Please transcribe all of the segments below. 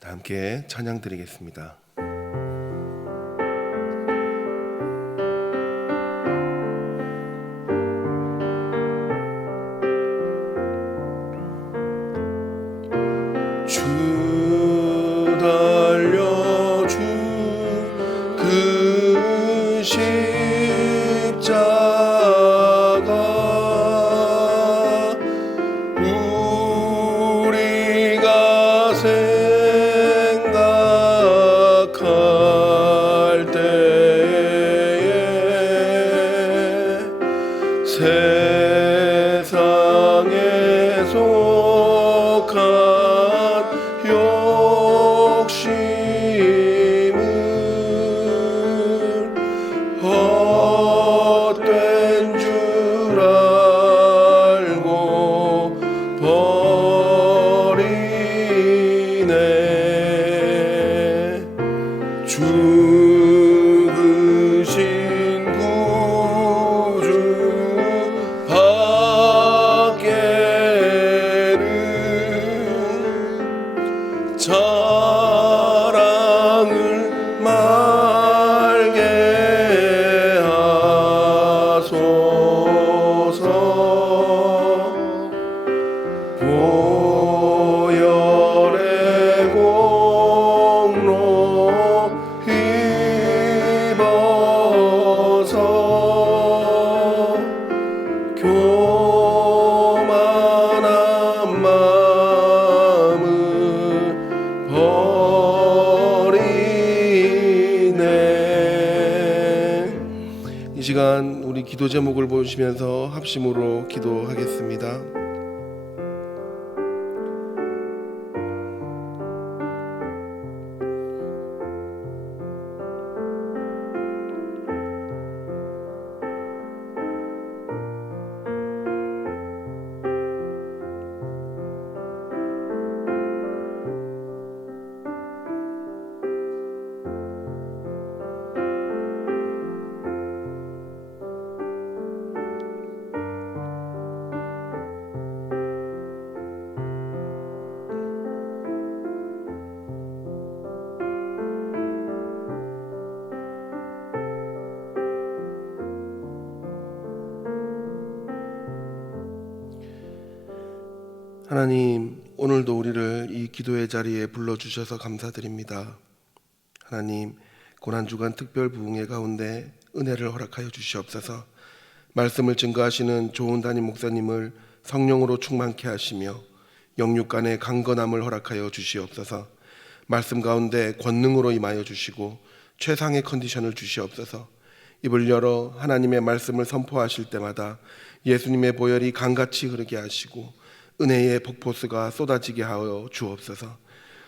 다 함께 찬양 드리겠습니다. 주 달려준 그 십자가 우리가 생각할 때에 세상에 속한 욕심은 헛된 줄 알고 버리네. 죽으신 구주 밖에는 자랑을 말게 하소서. 보혈의 공로 입어서 교만한 마음을 버리네. 이 시간 우리 기도 제목을 보시면서 합심으로 기도하겠습니다. 하나님, 오늘도 우리를 이 기도의 자리에 불러주셔서 감사드립니다. 하나님, 고난주간 특별 부흥회 가운데 은혜를 허락하여 주시옵소서. 말씀을 증거하시는 좋은 담임 목사님을 성령으로 충만케 하시며 영육간의 강건함을 허락하여 주시옵소서. 말씀 가운데 권능으로 임하여 주시고 최상의 컨디션을 주시옵소서. 입을 열어 하나님의 말씀을 선포하실 때마다 예수님의 보혈이 강같이 흐르게 하시고 은혜의 폭포수가 쏟아지게 하여 주옵소서.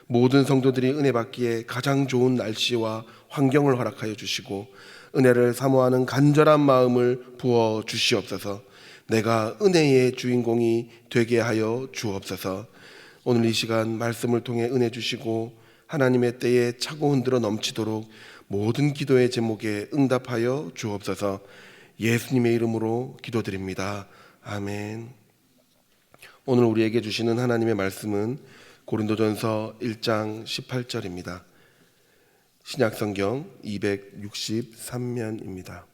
모든 성도들이 은혜 받기에 가장 좋은 날씨와 환경을 허락하여 주시고 은혜를 사모하는 간절한 마음을 부어 주시옵소서. 내가 은혜의 주인공이 되게 하여 주옵소서. 오늘 이 시간 말씀을 통해 은혜 주시고 하나님의 때에 차고 흔들어 넘치도록 모든 기도의 제목에 응답하여 주옵소서. 예수님의 이름으로 기도드립니다. 아멘. 오늘 우리에게 주시는 하나님의 말씀은 고린도전서 1장 18절입니다. 신약성경 263면입니다.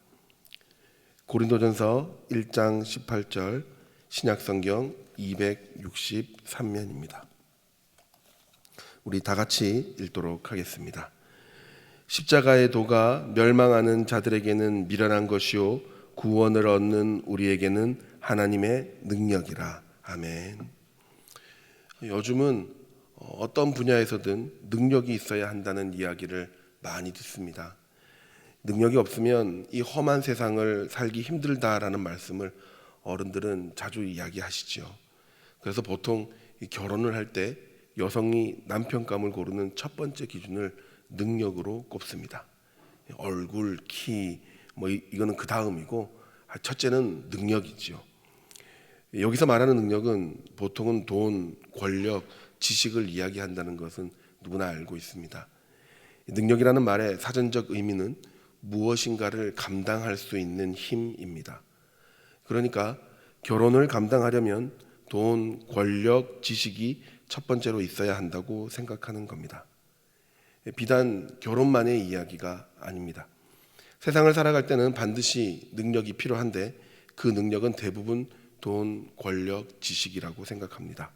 고린도전서 1장 18절, 신약성경 263면입니다. 우리 다 같이 읽도록 하겠습니다. 십자가의 도가 멸망하는 자들에게는 미련한 것이요 구원을 얻는 우리에게는 하나님의 능력이라. 아멘. 요즘은 어떤 분야에서든 능력이 있어야 한다는 이야기를 많이 듣습니다. 능력이 없으면 이 험한 세상을 살기 힘들다라는 말씀을 어른들은 자주 이야기하시죠. 그래서 보통 결혼을 할 때 여성이 남편감을 고르는 첫 번째 기준을 능력으로 꼽습니다. 얼굴, 키, 이거는 그 다음이고 첫째는 능력이지요. 여기서 말하는 능력은 보통은 돈, 권력, 지식을 이야기한다는 것은 누구나 알고 있습니다. 능력이라는 말의 사전적 의미는 무엇인가를 감당할 수 있는 힘입니다. 그러니까 결혼을 감당하려면 돈, 권력, 지식이 첫 번째로 있어야 한다고 생각하는 겁니다. 비단 결혼만의 이야기가 아닙니다. 세상을 살아갈 때는 반드시 능력이 필요한데 그 능력은 대부분 돈, 권력, 지식이라고 생각합니다.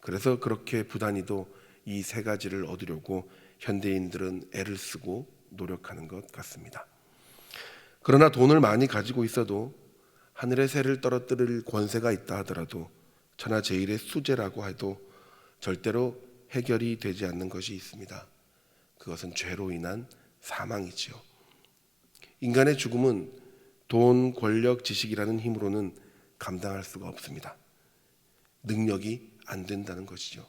그래서 그렇게 부단히도 이 세 가지를 얻으려고 현대인들은 애를 쓰고 노력하는 것 같습니다. 그러나 돈을 많이 가지고 있어도 하늘의 새를 떨어뜨릴 권세가 있다 하더라도 천하제일의 수재라고 해도 절대로 해결이 되지 않는 것이 있습니다. 그것은 죄로 인한 사망이지요. 인간의 죽음은 돈, 권력, 지식이라는 힘으로는 감당할 수가 없습니다. 능력이 안 된다는 것이죠.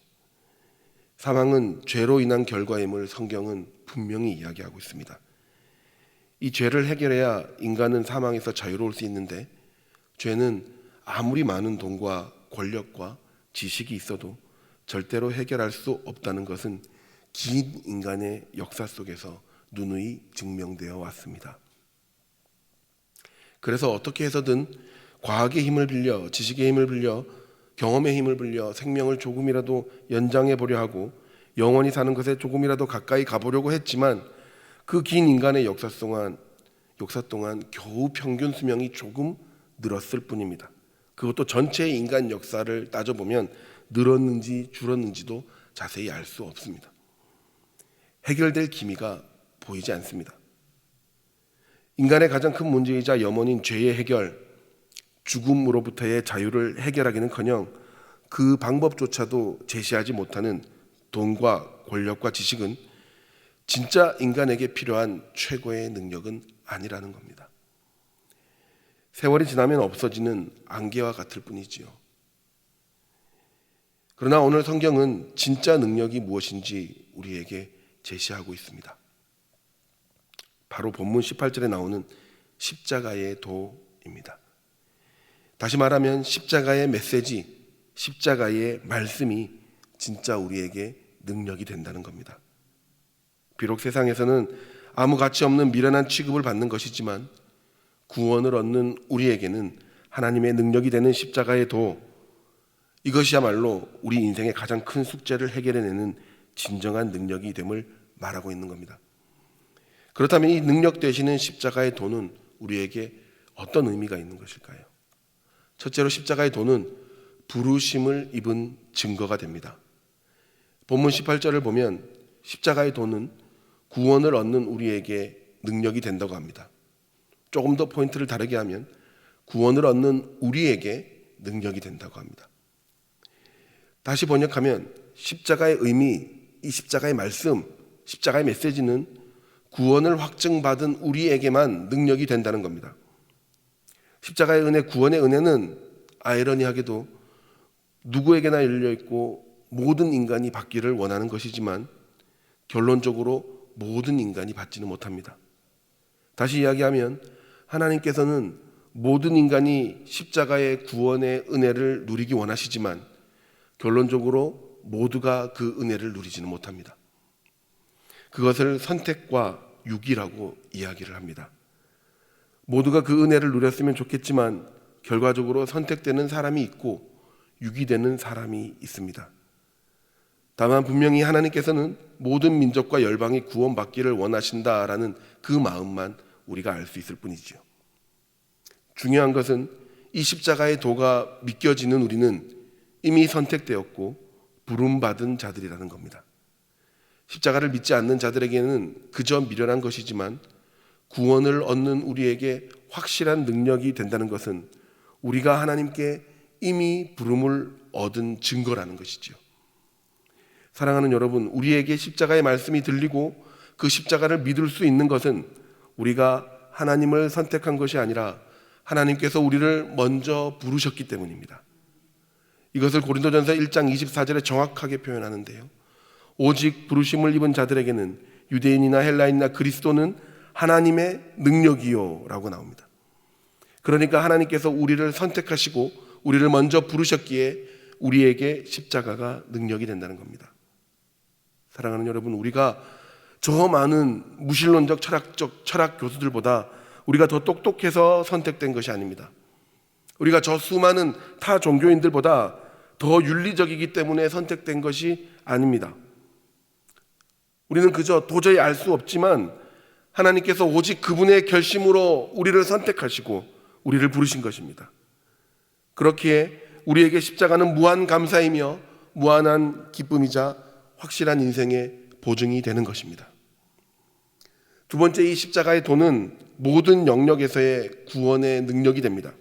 사망은 죄로 인한 결과임을 성경은 분명히 이야기하고 있습니다. 이 죄를 해결해야 인간은 사망에서 자유로울 수 있는데 죄는 아무리 많은 돈과 권력과 지식이 있어도 절대로 해결할 수 없다는 것은 긴 인간의 역사 속에서 누누이 증명되어 왔습니다. 그래서 어떻게 해서든 과학의 힘을 빌려, 지식의 힘을 빌려, 경험의 힘을 빌려 생명을 조금이라도 연장해 보려 하고 영원히 사는 것에 조금이라도 가까이 가보려고 했지만 그 긴 인간의 역사 동안 겨우 평균 수명이 조금 늘었을 뿐입니다. 그것도 전체의 인간 역사를 따져보면 늘었는지 줄었는지도 자세히 알 수 없습니다. 해결될 기미가 보이지 않습니다. 인간의 가장 큰 문제이자 염원인 죄의 해결, 죽음으로부터의 자유를 해결하기는커녕 그 방법조차도 제시하지 못하는 돈과 권력과 지식은 진짜 인간에게 필요한 최고의 능력은 아니라는 겁니다. 세월이 지나면 없어지는 안개와 같을 뿐이지요. 그러나 오늘 성경은 진짜 능력이 무엇인지 우리에게 제시하고 있습니다. 바로 본문 18절에 나오는 십자가의 도입니다. 다시 말하면 십자가의 메시지, 십자가의 말씀이 진짜 우리에게 능력이 된다는 겁니다. 비록 세상에서는 아무 가치 없는 미련한 취급을 받는 것이지만 구원을 얻는 우리에게는 하나님의 능력이 되는 십자가의 도, 이것이야말로 우리 인생의 가장 큰 숙제를 해결해내는 진정한 능력이 됨을 말하고 있는 겁니다. 그렇다면 이 능력 되시는 십자가의 도는 우리에게 어떤 의미가 있는 것일까요? 첫째로 십자가의 도는 부르심을 입은 증거가 됩니다. 본문 18절을 보면 십자가의 도는 구원을 얻는 우리에게 능력이 된다고 합니다. 조금 더 포인트를 다르게 하면 구원을 얻는 우리에게 능력이 된다고 합니다. 다시 번역하면 십자가의 의미, 이 십자가의 말씀, 십자가의 메시지는 구원을 확증받은 우리에게만 능력이 된다는 겁니다. 십자가의 은혜, 구원의 은혜는 아이러니하게도 누구에게나 열려있고 모든 인간이 받기를 원하는 것이지만 결론적으로 모든 인간이 받지는 못합니다. 다시 이야기하면 하나님께서는 모든 인간이 십자가의 구원의 은혜를 누리기 원하시지만 결론적으로 모두가 그 은혜를 누리지는 못합니다. 그것을 선택과 유기라고 이야기를 합니다. 모두가 그 은혜를 누렸으면 좋겠지만 결과적으로 선택되는 사람이 있고 유기되는 사람이 있습니다. 다만 분명히 하나님께서는 모든 민족과 열방이 구원받기를 원하신다라는 그 마음만 우리가 알 수 있을 뿐이지요. 중요한 것은 이 십자가의 도가 믿겨지는 우리는 이미 선택되었고 부름받은 자들이라는 겁니다. 십자가를 믿지 않는 자들에게는 그저 미련한 것이지만 구원을 얻는 우리에게 확실한 능력이 된다는 것은 우리가 하나님께 이미 부름을 얻은 증거라는 것이지요. 사랑하는 여러분, 우리에게 십자가의 말씀이 들리고 그 십자가를 믿을 수 있는 것은 우리가 하나님을 선택한 것이 아니라 하나님께서 우리를 먼저 부르셨기 때문입니다. 이것을 고린도전서 1장 24절에 정확하게 표현하는데요. 오직 부르심을 입은 자들에게는 유대인이나 헬라인이나 그리스도는 하나님의 능력이요 라고 나옵니다. 그러니까 하나님께서 우리를 선택하시고 우리를 먼저 부르셨기에 우리에게 십자가가 능력이 된다는 겁니다. 사랑하는 여러분, 우리가 저 많은 무신론적 철학 교수들보다 우리가 더 똑똑해서 선택된 것이 아닙니다. 우리가 저 수많은 타 종교인들보다 더 윤리적이기 때문에 선택된 것이 아닙니다. 우리는 그저 도저히 알 수 없지만 하나님께서 오직 그분의 결심으로 우리를 선택하시고 우리를 부르신 것입니다. 그렇기에 우리에게 십자가는 무한 감사이며 무한한 기쁨이자 확실한 인생의 보증이 되는 것입니다. 두 번째, 이 십자가의 도는 모든 영역에서의 구원의 능력이 됩니다.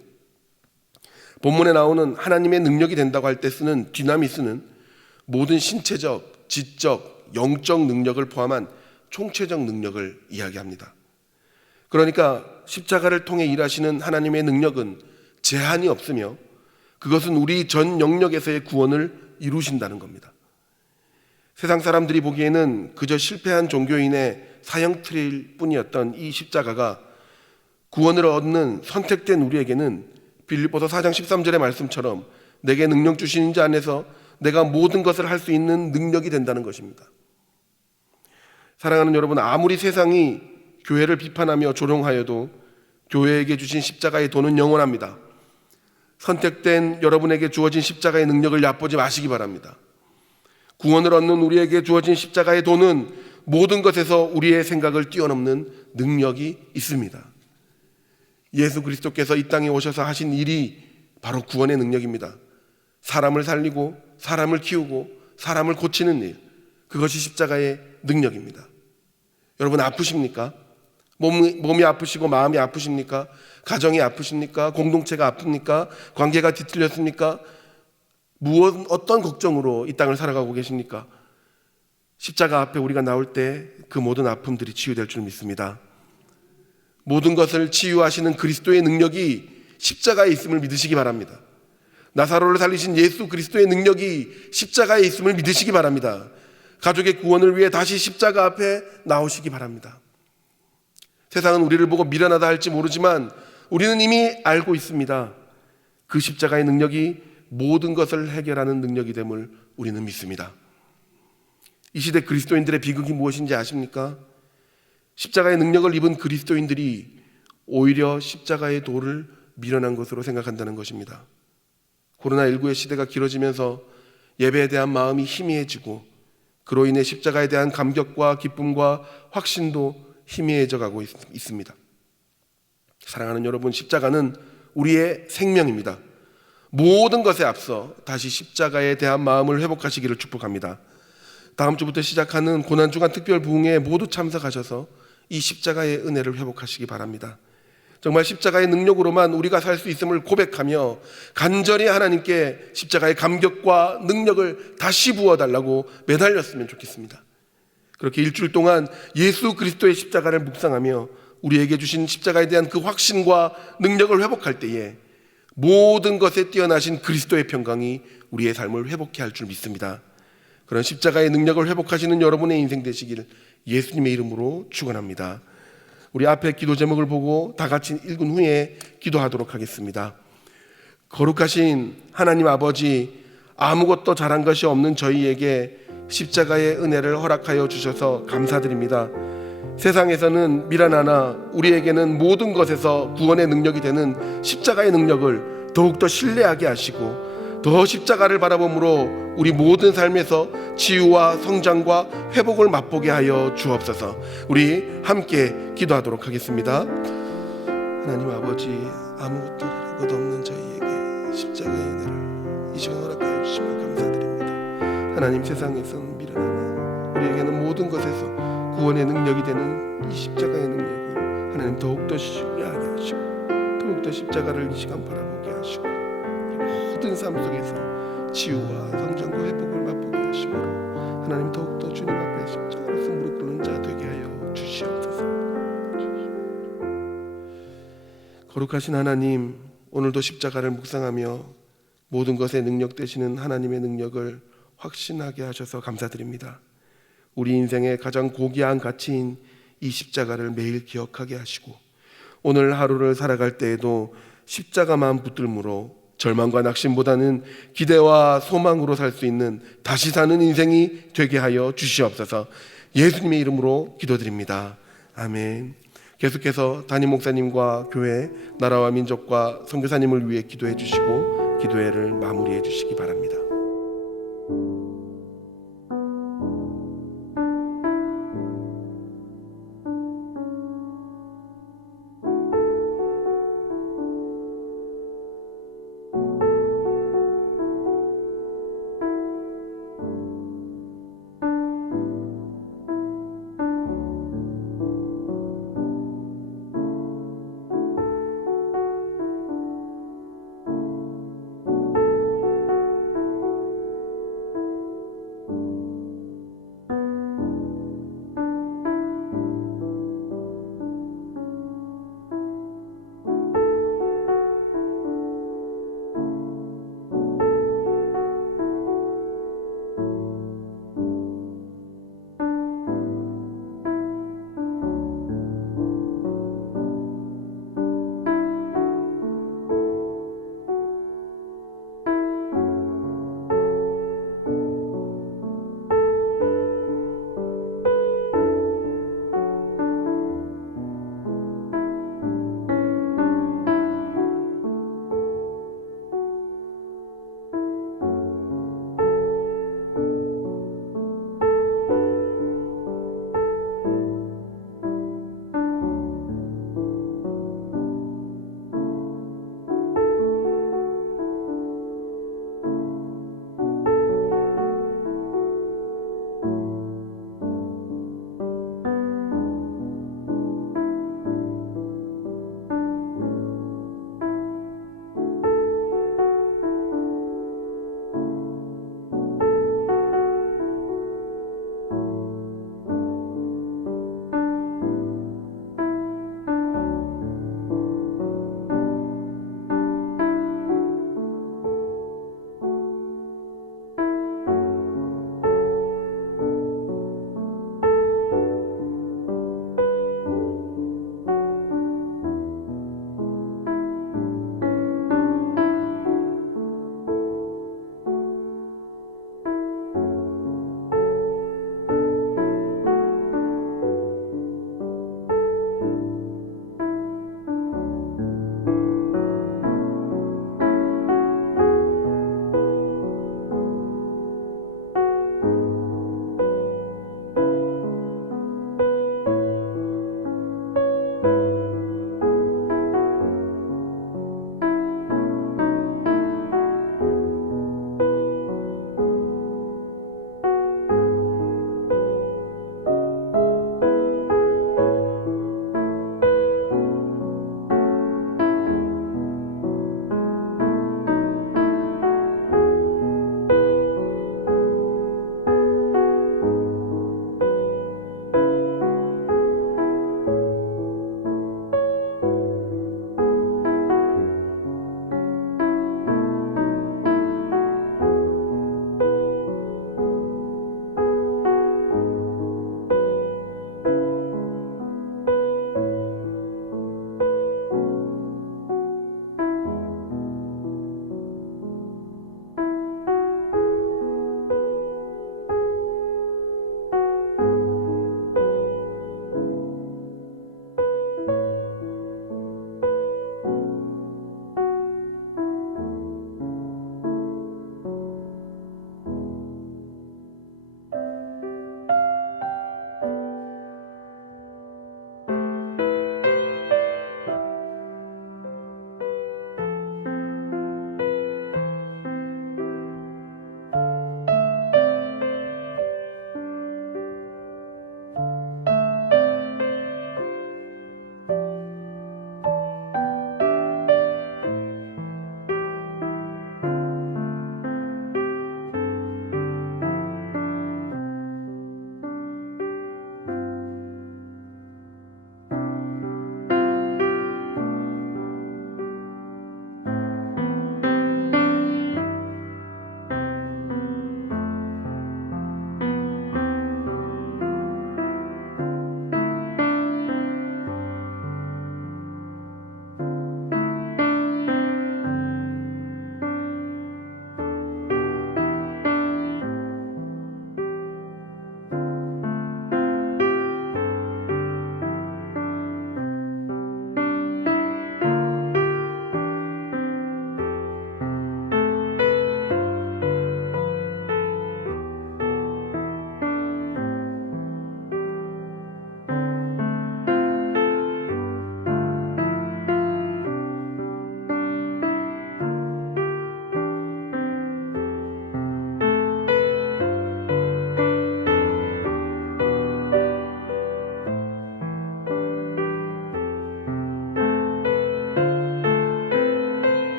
본문에 나오는 하나님의 능력이 된다고 할 때 쓰는 디나미스는 모든 신체적, 지적, 영적 능력을 포함한 총체적 능력을 이야기합니다. 그러니까 십자가를 통해 일하시는 하나님의 능력은 제한이 없으며 그것은 우리 전 영역에서의 구원을 이루신다는 겁니다. 세상 사람들이 보기에는 그저 실패한 종교인의 사형틀일 뿐이었던 이 십자가가 구원을 얻는 선택된 우리에게는 빌립보서 4장 13절의 말씀처럼 내게 능력 주신 자 안에서 내가 모든 것을 할 수 있는 능력이 된다는 것입니다. 사랑하는 여러분, 아무리 세상이 교회를 비판하며 조롱하여도 교회에게 주신 십자가의 도는 영원합니다. 선택된 여러분에게 주어진 십자가의 능력을 얕보지 마시기 바랍니다. 구원을 얻는 우리에게 주어진 십자가의 도는 모든 것에서 우리의 생각을 뛰어넘는 능력이 있습니다. 예수 그리스도께서 이 땅에 오셔서 하신 일이 바로 구원의 능력입니다. 사람을 살리고 사람을 키우고 사람을 고치는 일, 그것이 십자가의 능력입니다. 여러분, 아프십니까? 몸이 아프시고 마음이 아프십니까? 가정이 아프십니까? 공동체가 아픕니까? 관계가 뒤틀렸습니까? 어떤 걱정으로 이 땅을 살아가고 계십니까? 십자가 앞에 우리가 나올 때 그 모든 아픔들이 치유될 줄 믿습니다. 모든 것을 치유하시는 그리스도의 능력이 십자가에 있음을 믿으시기 바랍니다. 나사로를 살리신 예수 그리스도의 능력이 십자가에 있음을 믿으시기 바랍니다. 가족의 구원을 위해 다시 십자가 앞에 나오시기 바랍니다. 세상은 우리를 보고 미련하다 할지 모르지만 우리는 이미 알고 있습니다. 그 십자가의 능력이 모든 것을 해결하는 능력이 됨을 우리는 믿습니다. 이 시대 그리스도인들의 비극이 무엇인지 아십니까? 십자가의 능력을 입은 그리스도인들이 오히려 십자가의 도를 미련한 것으로 생각한다는 것입니다. 코로나19의 시대가 길어지면서 예배에 대한 마음이 희미해지고 그로 인해 십자가에 대한 감격과 기쁨과 확신도 희미해져 가고 있습니다. 사랑하는 여러분, 십자가는 우리의 생명입니다. 모든 것에 앞서 다시 십자가에 대한 마음을 회복하시기를 축복합니다. 다음 주부터 시작하는 고난주간 특별 부흥에 모두 참석하셔서 이 십자가의 은혜를 회복하시기 바랍니다. 정말 십자가의 능력으로만 우리가 살 수 있음을 고백하며 간절히 하나님께 십자가의 감격과 능력을 다시 부어달라고 매달렸으면 좋겠습니다. 그렇게 일주일 동안 예수 그리스도의 십자가를 묵상하며 우리에게 주신 십자가에 대한 그 확신과 능력을 회복할 때에 모든 것에 뛰어나신 그리스도의 평강이 우리의 삶을 회복케 할 줄 믿습니다. 그런 십자가의 능력을 회복하시는 여러분의 인생 되시길 예수님의 이름으로 축원합니다. 우리 앞에 기도 제목을 보고 다 같이 읽은 후에 기도하도록 하겠습니다. 거룩하신 하나님 아버지, 아무것도 잘한 것이 없는 저희에게 십자가의 은혜를 허락하여 주셔서 감사드립니다. 세상에서는 미란 하나, 우리에게는 모든 것에서 구원의 능력이 되는 십자가의 능력을 더욱더 신뢰하게 하시고 더 십자가를 바라봄으로 우리 모든 삶에서 치유와 성장과 회복을 맛보게 하여 주옵소서. 우리 함께 기도하도록 하겠습니다. 하나님 아버지, 아무것도 잘한 것 없는 저희에게 십자가의 은혜를 이 시간 허락하여 주시면 감사드립니다. 하나님, 세상에서는 미련 하나, 우리에게는 모든 것에서 구원의 능력이 되는 이 십자가의 능력을 하나님 더욱더 신뢰하게 하시고 더욱더 십자가를 이 시간 바라보게 하시고 모든 삶 속에서 치유와 성장과 회복을 맛보게 하시므로 하나님 더욱더 주님 앞에 십자가로서 무릎 꿇는 자 되게 하여 주시옵소서. 거룩하신 하나님, 오늘도 십자가를 묵상하며 모든 것에 능력 되시는 하나님의 능력을 확신하게 하셔서 감사드립니다. 우리 인생의 가장 고귀한 가치인 이 십자가를 매일 기억하게 하시고 오늘 하루를 살아갈 때에도 십자가만 붙들므로 절망과 낙심보다는 기대와 소망으로 살 수 있는 다시 사는 인생이 되게 하여 주시옵소서. 예수님의 이름으로 기도드립니다. 아멘. 계속해서 담임 목사님과 교회, 나라와 민족과 선교사님을 위해 기도해 주시고 기도회를 마무리해 주시기 바랍니다.